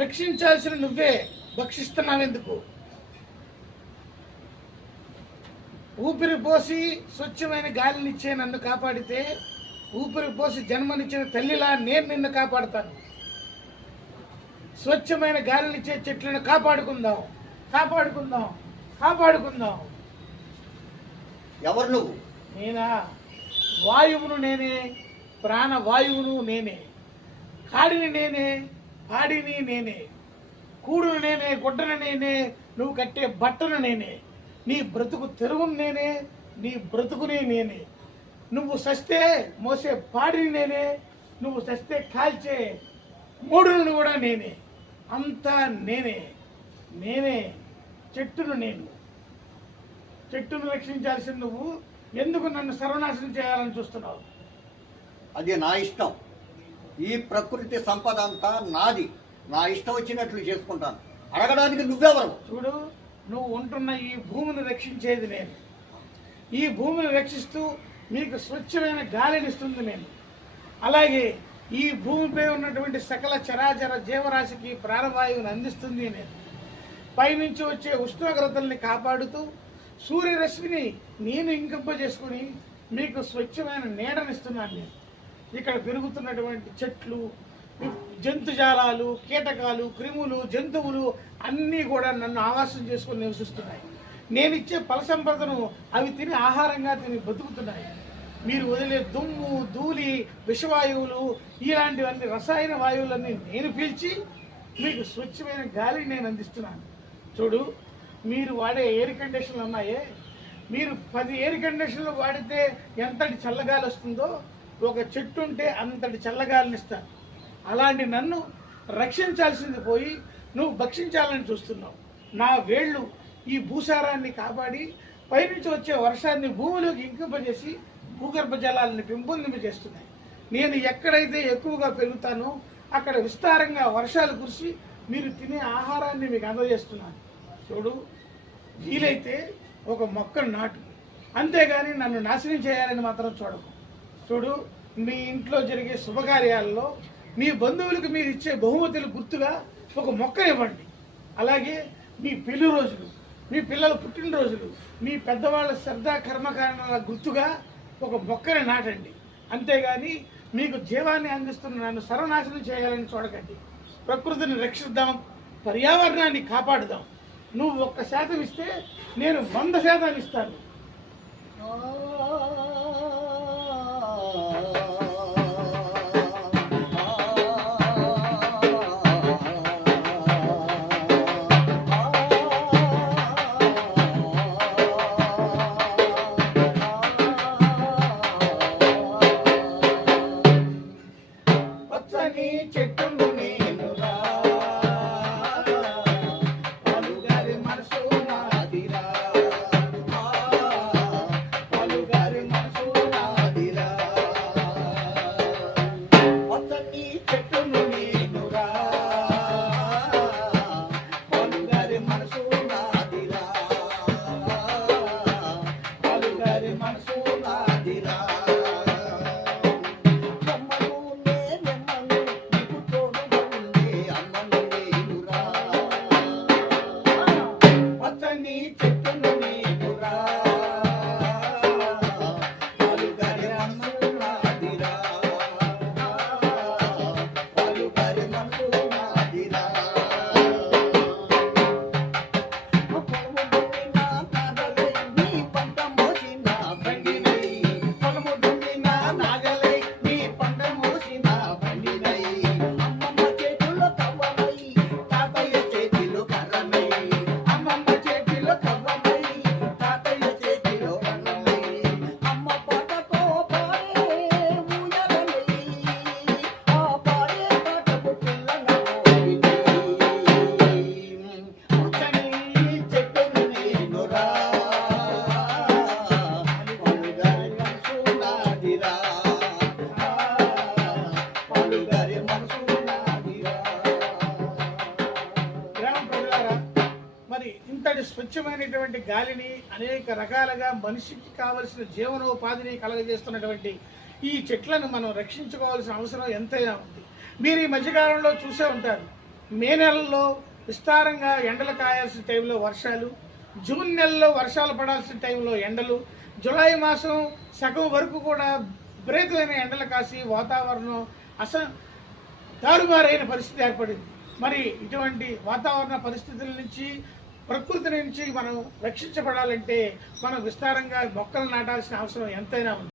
రక్షించాల్సిన నువ్వే భక్షిస్తున్నావెందుకు? ఊపిరి పోసి స్వచ్ఛమైన గాలినిచ్చే నన్ను కాపాడితే, ఊపిరి పోసి జన్మనిచ్చిన తల్లిలా నేను నిన్ను కాపాడుతాను. స్వచ్ఛమైన గాలినిచ్చే చెట్లను కాపాడుకుందాం, కాపాడుకుందాం, కాపాడుకుందాం. ఎవరు నువ్వు? నేనా? వాయువును నేనే, ప్రాణవాయువును నేనే, కాడిని నేనే, పాడిని నేనే, కూడును నేనే, గుడ్డను నేనే, నువ్వు కట్టే బట్టను నేనే, నీ బ్రతుకు తెరువును నేనే, నీ బ్రతుకునే నేనే. నువ్వు సస్తే మోసే పాడిని నేనే, నువ్వు సస్తే కాల్చే మూడును కూడా నేనే. అంతా నేనే, నేనే. చెట్టును నేను. చెట్టును రక్షించాల్సిన నువ్వు ఎందుకు నన్ను సర్వనాశనం చేయాలని చూస్తున్నావు? అది నా ఇష్టం. ఈ ప్రకృతి సంపద అంతా నాది. నా ఇష్టం వచ్చినట్లు చేసుకుంటాను. అడగడానికి నువ్వెవరు? చూడు, నువ్వు ఉంటున్న ఈ భూమిని రక్షించేది నేను. ఈ భూమిని రక్షిస్తూ మీకు స్వచ్ఛమైన గాలినిస్తుంది నేను. అలాగే ఈ భూమిపై ఉన్నటువంటి సకల చరాచర జీవరాశికి ప్రాణవాయువుని అందిస్తుంది నేను. పైనుంచి వచ్చే ఉష్ణోగ్రతల్ని కాపాడుతూ సూర్యరశ్మిని నేను ఇంకింపజేసుకుని మీకు స్వచ్ఛమైన నీడనిస్తున్నాను నేను. ఇక్కడ పెరుగుతున్నటువంటి చెట్లు, జంతుజాలాలు, కీటకాలు, క్రిములు, జంతువులు అన్నీ కూడా నన్ను ఆవాసం చేసుకుని నివసిస్తున్నాయి. నేను ఇచ్చే ఫల సంపదను అవి తిని ఆహారంగా తిని బతుకుతున్నాయి. మీరు వదిలే దుమ్ము, ధూళి, విషవాయువులు, ఇలాంటివన్నీ రసాయన వాయువులన్నీ నేను పీల్చి మీకు స్వచ్ఛమైన గాలిని నేను అందిస్తున్నాను. చూడు, మీరు వాడే ఎయిర్ కండిషన్లు ఉన్నాయే, మీరు 10 ఎయిర్ కండిషన్లు వాడితే ఎంతటి చల్లగాలి వస్తుందో ఒక చెట్టు ఉంటే అంతటి చల్లగాలిని ఇస్తాను. అలాంటి నన్ను రక్షించాల్సింది పోయి నువ్వు భక్షించాలని చూస్తున్నావు. నా వేళ్ళు ఈ భూసారాన్ని కాపాడి పైనుంచి వచ్చే వర్షాన్ని భూమిలోకి ఇంకింపజేసి భూగర్భ జలాలను పెంపొందింపజేస్తున్నాయి. నేను ఎక్కడైతే ఎక్కువగా పెరుగుతానో అక్కడ విస్తారంగా వర్షాలు కురిసి మీరు తినే ఆహారాన్ని మీకు అందజేస్తున్నాను. చూడు, వీలైతే ఒక మొక్కను నాటు, అంతేగాని నన్ను నాశనం చేయాలని మాత్రం చూడకు. చూడు, మీ ఇంట్లో జరిగే శుభకార్యాల్లో మీ బంధువులకు మీరు ఇచ్చే బహుమతులు గుర్తుగా ఒక మొక్క ఇవ్వండి. అలాగే మీ పెళ్లి రోజులు, మీ పిల్లల పుట్టినరోజులు, మీ పెద్దవాళ్ళ శ్రద్ధా కర్మకారణాల గుర్తుగా ఒక మొక్కని నాటండి. అంతేగాని మీకు జీవాన్ని అందిస్తున్న నన్ను సర్వనాశనం చేయాలని చూడకండి. ప్రకృతిని రక్షిద్దాం, పర్యావరణాన్ని కాపాడుదాం. నువ్వు 1% ఇస్తే నేను 100% ఇస్తాను. చెట్టు నేనురా, పలుగారి మనసు నాదిరా, పలుగారి మనసు నాదిరా. పచ్చని చెట్టును నేనురా, పలుగారి మనసు నాదిరా, పలుగారి మనసు నాదిరా. ఇంతటి స్వచ్ఛమైనటువంటి గాలిని అనేక రకాలుగా మనిషికి కావలసిన జీవనోపాధిని కలగజేస్తున్నటువంటి ఈ చెట్లను మనం రక్షించుకోవాల్సిన అవసరం ఎంతైనా ఉంది. మీరు ఈ మధ్యకాలంలో చూసే ఉంటారు, మే నెలలో విస్తారంగా ఎండలు కాయాల్సిన టైంలో వర్షాలు, జూన్ నెలలో వర్షాలు పడాల్సిన టైంలో ఎండలు, జూలై మాసం సగం వరకు కూడా విపరీతమైన ఎండలు కాసి వాతావరణం తారుమారైన పరిస్థితి ఏర్పడింది. మరి ఇటువంటి వాతావరణ పరిస్థితుల నుంచి, ప్రకృతి నుంచి మనం రక్షించబడాలంటే మనం విస్తారంగా మొక్కలు నాటాల్సిన అవసరం ఎంతైనా ఉంది.